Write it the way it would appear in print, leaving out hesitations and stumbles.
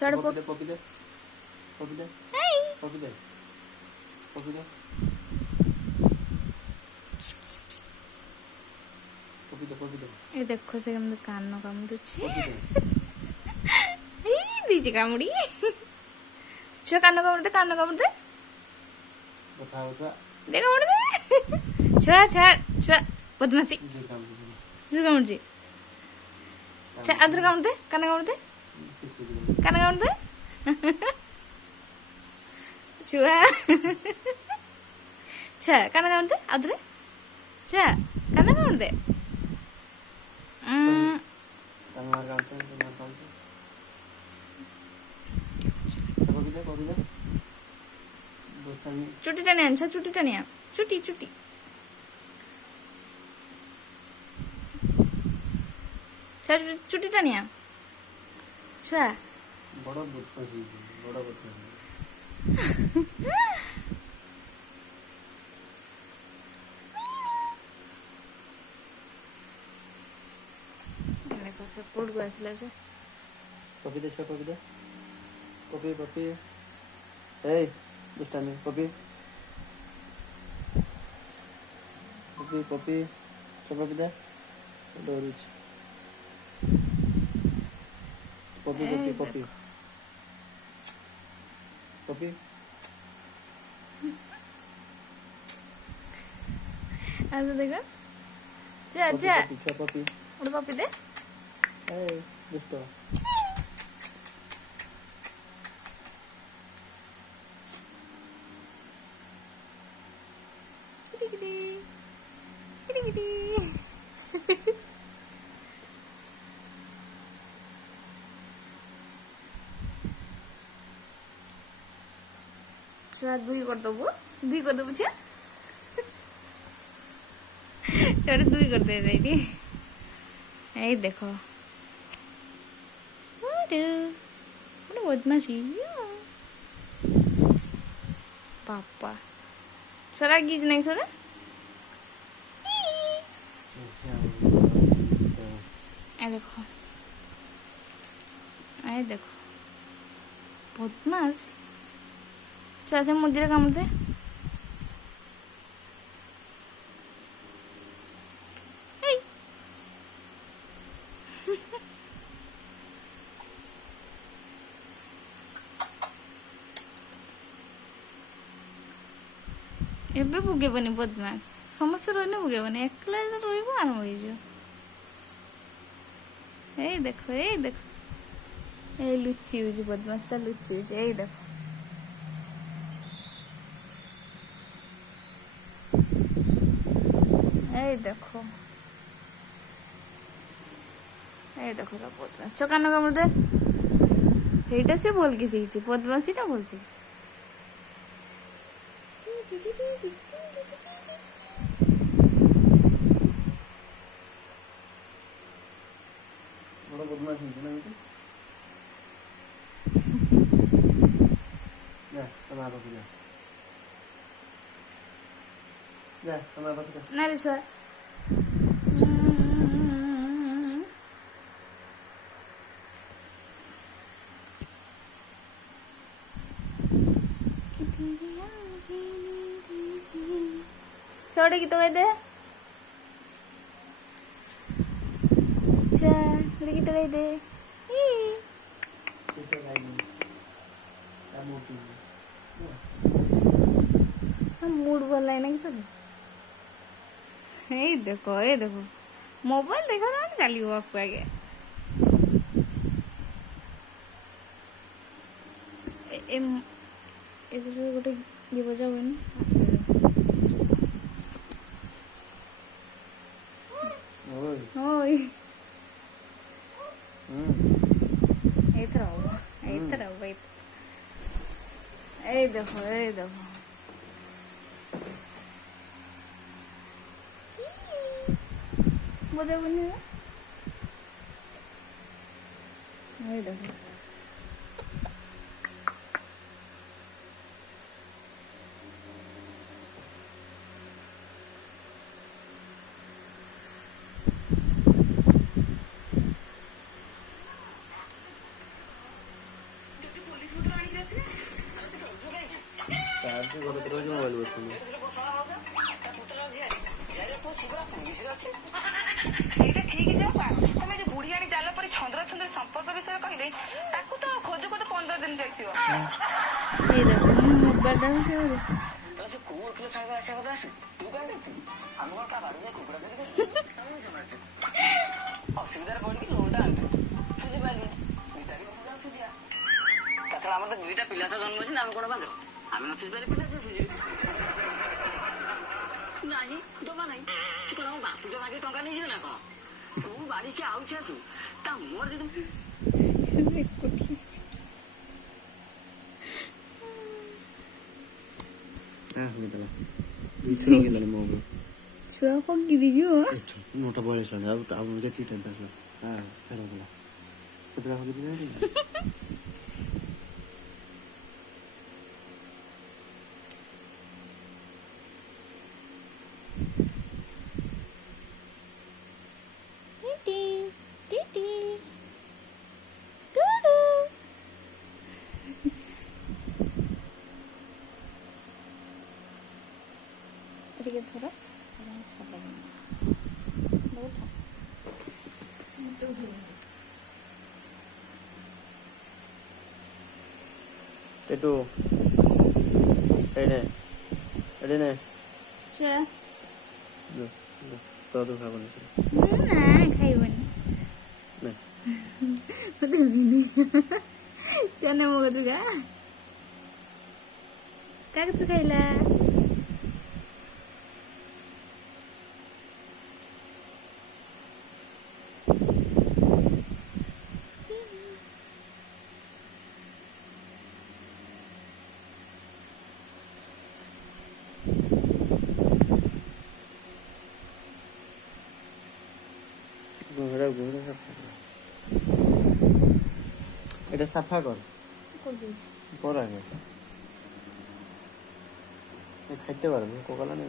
ଛୁଆଟେ ପପି ଦେ ପପି ଦେ ପପି ଦେ ପପି ଦେ ପପି ଦେ ପପି ଦେ ପପି ଦେ ଏ ଦେଖ ସେ କେମିତି କାନ କାମୁଡୁଛି। ପପି ଦେ ଦେଇଛି କାମୁଡି। ଛୁଆ କାନ କାମୁଡି ଦେ, କାନ କାମୁଡି ଦେ, କଥା ହଉଥିବା ଦେ କାମୁଡି ଦେ। ଛୁଆ ଛୁଆ ଛୁଆ ବଦମାସି ଜୋର କାମୁଡୁଛି। ଆଉଥରେ କାମୁଡି ଦେ, କାନ କାମୁଡି ଦେ, କାନ କାମୁଡି ଦେ। ଛୁଆ ଛୁଆ କାନ କାମୁଡି ଦେ, ଆଉଥରେ ଛୁଆ କାନ କାମୁଡି ଦେ। ଚୁଟି ଟାଣି ଆଣିଛ, ଚୁଟି ଟାଣିଆ, ଚୁଟି ଚୁଟି ଚୁଟି ଟାଣିଆ ଛୁଆ। ବଡ ବଦମାସି ବଡ ବଦମାସି। ଦେଖ ସେପଟକୁ ଆସିଲା ସେ। ପପି ଦେ ଛୁଆ ପପି ଦେ ପପି ପପି ଏଇ ଦୁଷ୍ଟାମି ପପି ପପି ପପି ଛୁଆ ପପି ଦେ ଡରୁଛି। ପପି ପପି ପପି ପପି ଆସ ଦେଖ ଯା ଯା ପପି ଛୁଆ ପପି ଗୋଟେ ପପି ଦେ। ଏଇ ଦୁଷ୍ଟ କିଟି କିଟି କିଟି କିଟି। ଛୁଆ ଦୁଇ କରିଦବୁ, ଦୁଇ କରିଦବୁ ଛୁଆ। ଛୁଆଟେ ଦୁଇ କରିଦେବେ ସେଇଠି। ଏଇ ଦେଖ ଗୋଟେ ବଦମାସି ବାପା। ଛୁଆ ରାଗିଛି ନାଇଁ ସରେ। ଦେଖ এই দেখো বদমাস। ଛୁଆ ସେ ମୁଦିରେ କାମୁଡି ଦେ। ଏବେ ବୁଗେଇବନି ବଦମାସ। ସମସ୍ତେ ରହିଲେ ବୁଗେଇବନି, ଏକଲା ରହିବ ଆରମ୍ଭ ହେଇଯିବ। ଏଇ ଦେଖ ଏଇ ଦେଖ ଏଇ ଲୁଚି ହଉଛି ବଦମାସଟା, ଲୁଚି ହଉଛି। ଏଇ ଦେଖ ଏଇ ଦେଖ ଏଇ ଦେଖ ବଦମାସ। ଛୁଆ କାନ କାମୁଡି ଦେ। ସେଇଟା ସେ ଭଲକି ଶିଖିଛି, ବଦମାସିଟା ଭଲ ଶିଖିଛି। ବଡ ବଦମାସି ହେଇଛି ନା ଏମିତି। ଯା ତୋ ମା ପାଖକୁ ଯା, ଯା ତୋ ମା ପାଖକୁ ଯା। ନାରେ ଛୁଆ ଛୁଆଟେ ଗୀତ ଗାଇଦେ। ଛୁଆ ଗୋଟେ ଗୀତ ଗାଇଦେ। ମୁड ଭଲ ଲାଗେ ନା କି ସର। ଏଇ ଦେଖ ମୋବାଇଲ ଦେଖ ଚାଲିବ ବାପୁ ଆଗେ। ଏବେ ଗୋଟେ ଇଏ ବଜା ହୁଏନି ଏଇଥର ହବ ଏଇ ଦେଖ ବଜାବୁନି ଏଇ ଦେଖ। ଚାର୍ଜ ଘରେ ତ ରହିଛି ମୋବାଇଲ ବସୁନି ସେଇଟା ଠିକ ଯାଉ ତମେ ଯୋଉ ବୁଢିଆଣି ଜାଲ ପରି ଛନ୍ଦ୍ର ଛନ୍ଦ୍ର ସମ୍ପର୍କ ବିଷୟରେ କହିଲେ ତାକୁ ତ ଖୋଜୁ ଖୋଜୁ 15 ଦିନ ଯାଇଥିବ। ଏଇ ଦେଖ ମୁଁ ମୋବାଇଲଟା ବି ସେ ସେ କୋଉ ଓକିଲ ସାଙ୍ଗ ଆସିବା କଥା ଆସୁ ତୁ କାହିଁ ଯାଇଥିଲୁ ଆମେ କଣ କାହା ବାରୁኛ କୁକୁଡ଼ା ଧରିକି ଅସୁବିଧାରେ ପଡ଼ିକି ଲୋନଟା ଆଣିଥିଲୁ ସୁଝି ପାରିଲୁନି ବିଚାରି ବସି ଯାଉ ସୁଝିଆ ତାଛଡା ଆମର ତ 2ଟା ପିଲା ତ ଜନ୍ମ ହେଇଛି ଆମେ କଣ ବାଧ୍ୟ ଆମେ ନ ସୁଝି ପାରିଲେ ପିଲା ସେ ସୁଝିବେ ନାହିଁ ଦବା ନାହିଁ ସେ କଣ ଆମ ବାପୁଜ ଭାଗେ ଟଙ୍କା ନେଇଯିବ ନା କଣ କୋଉ ବାଡି ସେ ଆଉଛି ଆସୁ ତା ମୁହଁରେ ଯଦି ହଗିଦେଲା ଦୁଇଥର ହଗିଦେଲା ମୋ ଛୁଆ ହଗି ଦେଇଯିବ ମୋଟା ବୟସ ଆଉ ଯେତିକି ଟାଇମ୍ ପାସ୍ ଫେର ହଗିଲା କେତେଟା ହଗିଦେଲା ଟିଟି ଟିଟି ଟୁଡୁ ଟିକେ ଧର ଟେଟୁ ଏଇନେ ଏଇନେ ଛୁଆ ତ ତୁ ଖାବନି ନା ଖାଇବନି ନେ ମତେ ମିନି ଚାନେ ମୋ କଛୁ ଗା କାକେ ତୁ ଖାଇଲା এটা সাফা কর କରିଦେଉଛି পরে খাইতে পারবে কোকালা নেই